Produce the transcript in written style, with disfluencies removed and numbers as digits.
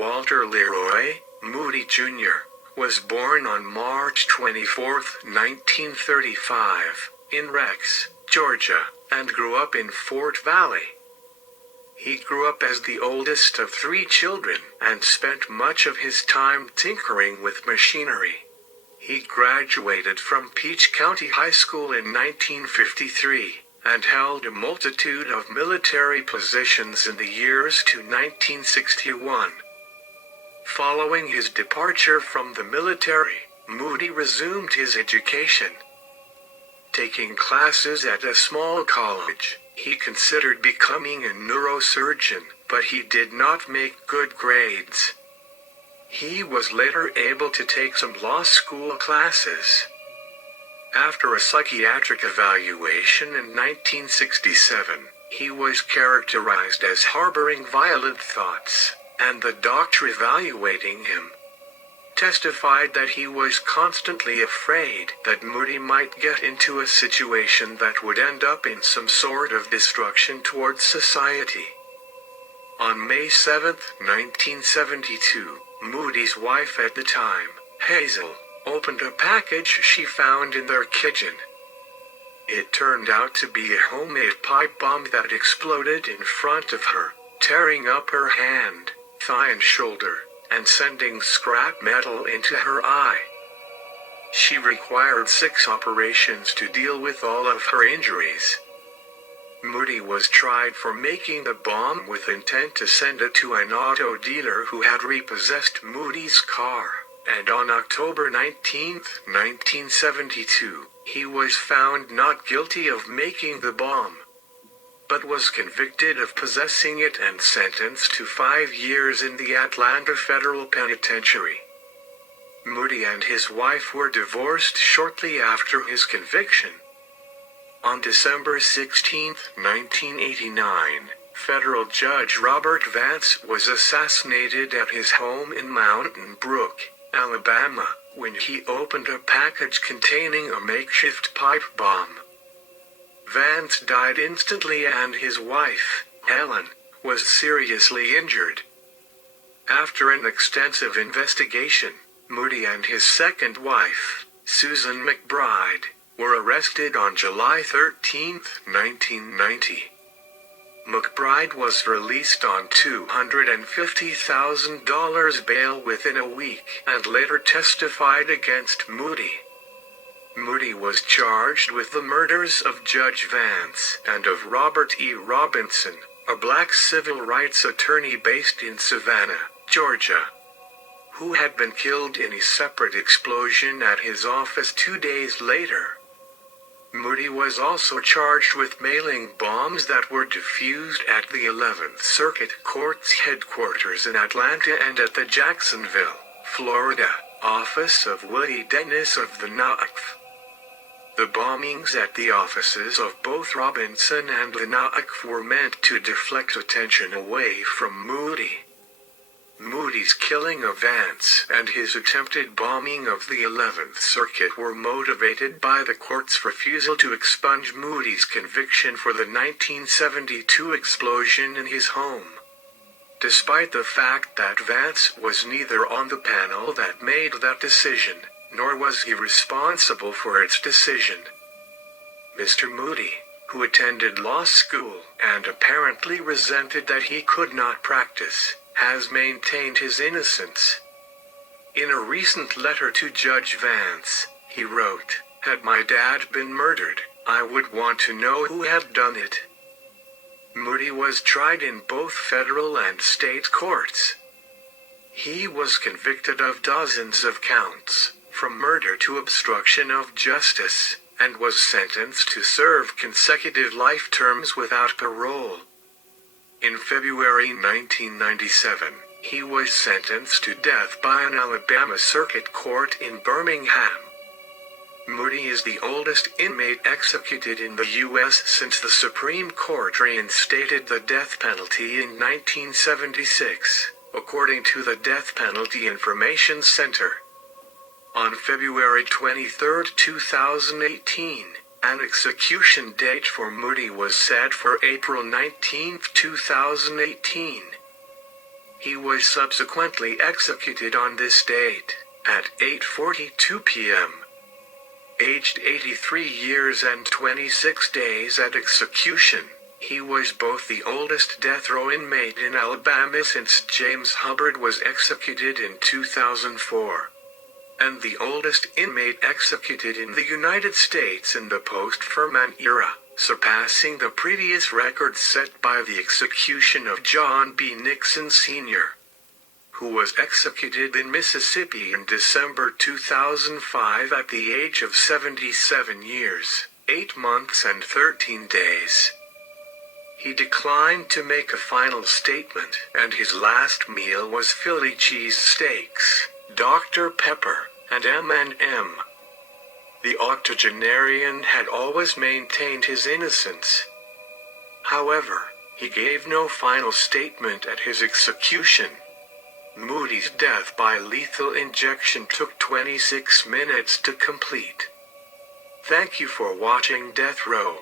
Walter Leroy Moody Jr. was born on March 24, 1935, in Rex, Georgia, and grew up in Fort Valley. He grew up as the oldest of 3 children and spent much of his time tinkering with machinery. He graduated from Peach County High School in 1953 and held a multitude of military positions in the years to 1961. Following his departure from the military, Moody resumed his education. Taking classes at a small college, he considered becoming a neurosurgeon, but he did not make good grades. He was later able to take some law school classes. After a psychiatric evaluation in 1967, he was characterized as harboring violent thoughts, and the doctor evaluating him testified that he was constantly afraid that Moody might get into a situation that would end up in some sort of destruction towards society. On May 7, 1972, Moody's wife at the time, Hazel, opened a package she found in their kitchen. It turned out to be a homemade pipe bomb that exploded in front of her, tearing up her hand, thigh and shoulder, and sending scrap metal into her eye. She required 6 operations to deal with all of her injuries. Moody was tried for making the bomb with intent to send it to an auto dealer who had repossessed Moody's car, and on October 19, 1972, he was found not guilty of making the bomb, but was convicted of possessing it and sentenced to 5 years in the Atlanta Federal Penitentiary. Moody and his wife were divorced shortly after his conviction. On December 16, 1989, federal judge Robert Vance was assassinated at his home in Mountain Brook, Alabama, when he opened a package containing a makeshift pipe bomb. Vance died instantly and his wife, Helen, was seriously injured. After an extensive investigation, Moody and his second wife, Susan McBride, were arrested on July 13, 1990. McBride was released on $250,000 bail within a week and later testified against Moody. Moody was charged with the murders of Judge Vance and of Robert E. Robinson, a black civil rights attorney based in Savannah, Georgia, who had been killed in a separate explosion at his office 2 days later. Moody was also charged with mailing bombs that were defused at the 11th Circuit Court's headquarters in Atlanta and at the Jacksonville, Florida, office of Willie Dennis of the TROUGH. The bombings at the offices of both Robinson and the TROUGH were meant to deflect attention away from Moody. Moody's killing of Vance and his attempted bombing of the 11th Circuit were motivated by the court's refusal to expunge Moody's conviction for the 1972 explosion in his home. Despite the fact that Vance was neither on the panel that made that decision, nor was he responsible for its decision. Mr. Moody, who attended law school and apparently resented that he could not practice, has maintained his innocence. In a recent letter to Judge Vance, he wrote, "Had my dad been murdered, I would want to know who had done it." Moody was tried in both federal and state courts. He was convicted of dozens of counts, from murder to obstruction of justice, and was sentenced to serve consecutive life terms without parole. In February 1997, he was sentenced to death by an Alabama circuit court in Birmingham. Moody is the oldest inmate executed in the U.S. since the Supreme Court reinstated the death penalty in 1976, according to the Death Penalty Information Center. On February 23, 2018, an execution date for Moody was set for April 19, 2018. He was subsequently executed on this date, at 8:42 p.m. Aged 83 years and 26 days at execution, he was both the oldest death row inmate in Alabama since James Hubbard was executed in 2004, and the oldest inmate executed in the United States in the post-Furman era, surpassing the previous record set by the execution of John B. Nixon Sr., who was executed in Mississippi in December 2005 at the age of 77 years, 8 months and 13 days. He declined to make a final statement, and his last meal was Philly cheese steaks, Dr. Pepper, and M&M. The octogenarian had always maintained his innocence. However, he gave no final statement at his execution. Moody's death by lethal injection took 26 minutes to complete. Thank you for watching Death Row.